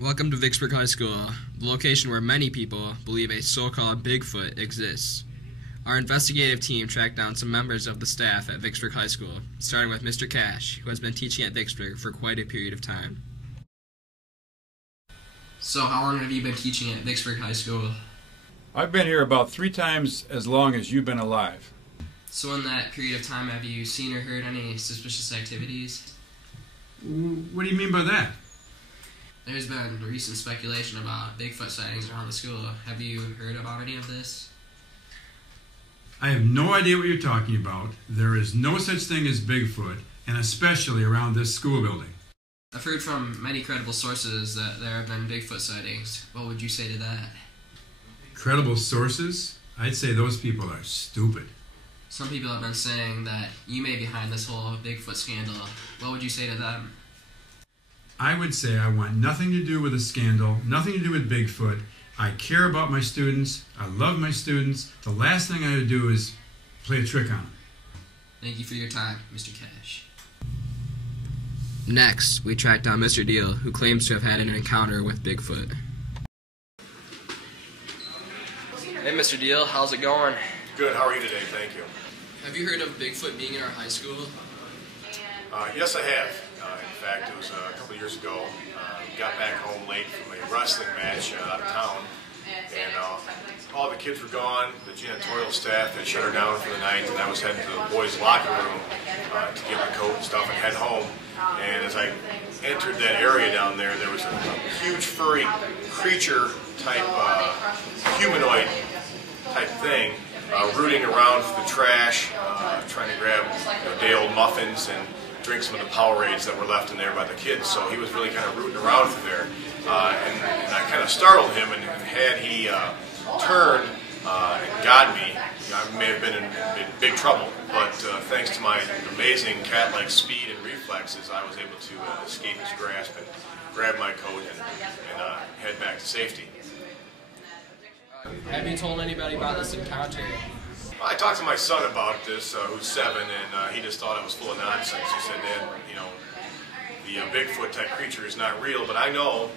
Welcome to Vicksburg High School, the location where many people believe a so-called Bigfoot exists. Our investigative team tracked down some members of the staff at Vicksburg High School, starting with Mr. Cash, who has been teaching at Vicksburg for quite a period of time. So how long have you been teaching at Vicksburg High School? I've been here about 3 times as long as you've been alive. So in that period of time, have you seen or heard any suspicious activities? What do you mean by that? There's been recent speculation about Bigfoot sightings around the school. Have you heard about any of this? I have no idea what you're talking about. There is no such thing as Bigfoot, and especially around this school building. I've heard from many credible sources that there have been Bigfoot sightings. What would you say to that? Credible sources? I'd say those people are stupid. Some people have been saying that you may be behind this whole Bigfoot scandal. What would you say to them? I would say I want nothing to do with a scandal, nothing to do with Bigfoot. I care about my students. I love my students. The last thing I would do is play a trick on them. Thank you for your time, Mr. Cash. Next, we tracked down Mr. Deal, who claims to have had an encounter with Bigfoot. Hey, Mr. Deal, how's it going? Good, how are you today? Thank you. Have you heard of Bigfoot being in our high school? Yes, I have. In fact, it was a couple of years ago. Got back home late from a wrestling match out of town, and all the kids were gone. The janitorial staff had shut her down for the night, and I was heading to the boys' locker room to get my coat and stuff and head home. And as I entered that area down there, there was a huge furry creature type, humanoid type thing, rooting around for the trash, trying to grab day-old muffins and drink some of the Powerades that were left in there by the kids. So he was really kind of rooting around through there. And I kind of startled him, and had he turned and got me, I may have been in big trouble. But thanks to my amazing cat-like speed and reflexes, I was able to escape his grasp and grab my coat and head back to safety. Have you told anybody about this encounter? I talked to my son about this, who's 7, and he just thought it was full of nonsense. He said, Dad, the Bigfoot type creature is not real, but I know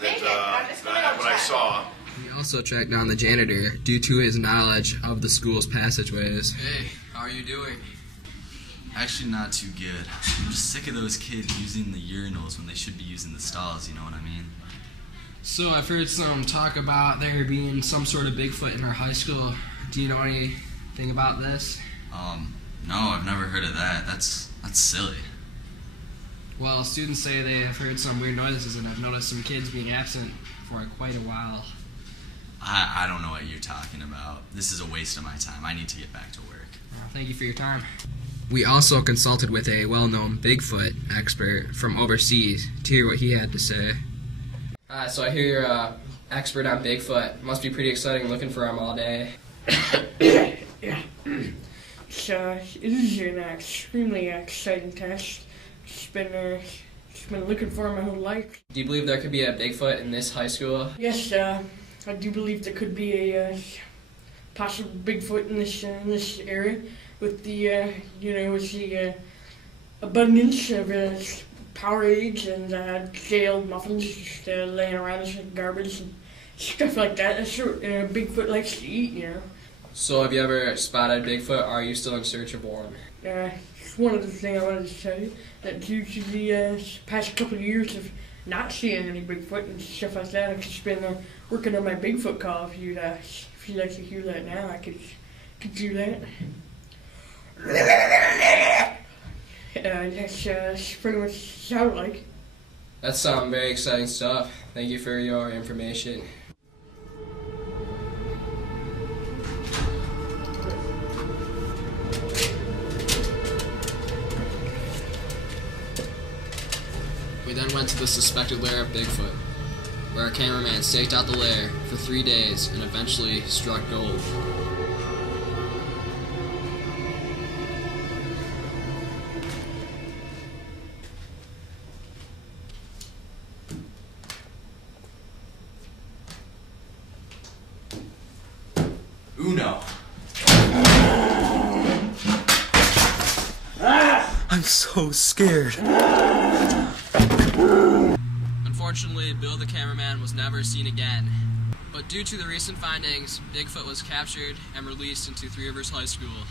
that what I saw. We also tracked down the janitor due to his knowledge of the school's passageways. Hey, how are you doing? Actually not too good. I'm just sick of those kids using the urinals when they should be using the stalls, you know what I mean? So I've heard some talk about there being some sort of Bigfoot in our high school. Do you know anything about this? No, I've never heard of that. That's silly. Well, students say they have heard some weird noises and have noticed some kids being absent for quite a while. I don't know what you're talking about. This is a waste of my time. I need to get back to work. Thank you for your time. We also consulted with a well-known Bigfoot expert from overseas to hear what he had to say. So I hear you're an expert on Bigfoot. Must be pretty exciting looking for him all day. Yeah. So it is an extremely exciting test. It's been looking for him my whole life. Do you believe there could be a Bigfoot in this high school? Yes, I do believe there could be a possible Bigfoot in this area with the with the abundance of Powerades and day-old muffins just laying around as garbage and stuff like that. That's what Bigfoot likes to eat, So have you ever spotted Bigfoot, or are you still in search of one? It's one of the things I wanted to tell you, that due to the past couple of years of not seeing any Bigfoot and stuff like that, I've just been working on my Bigfoot call. If you'd like to hear that now, I could do that. That's pretty much sound like. That's some very exciting stuff. Thank you for your information. We then went to the suspected lair of Bigfoot, where our cameraman staked out the lair for 3 days and eventually struck gold. Uno. I'm so scared. Unfortunately, Bill the cameraman was never seen again. But due to the recent findings, Bigfoot was captured and released into Three Rivers High School.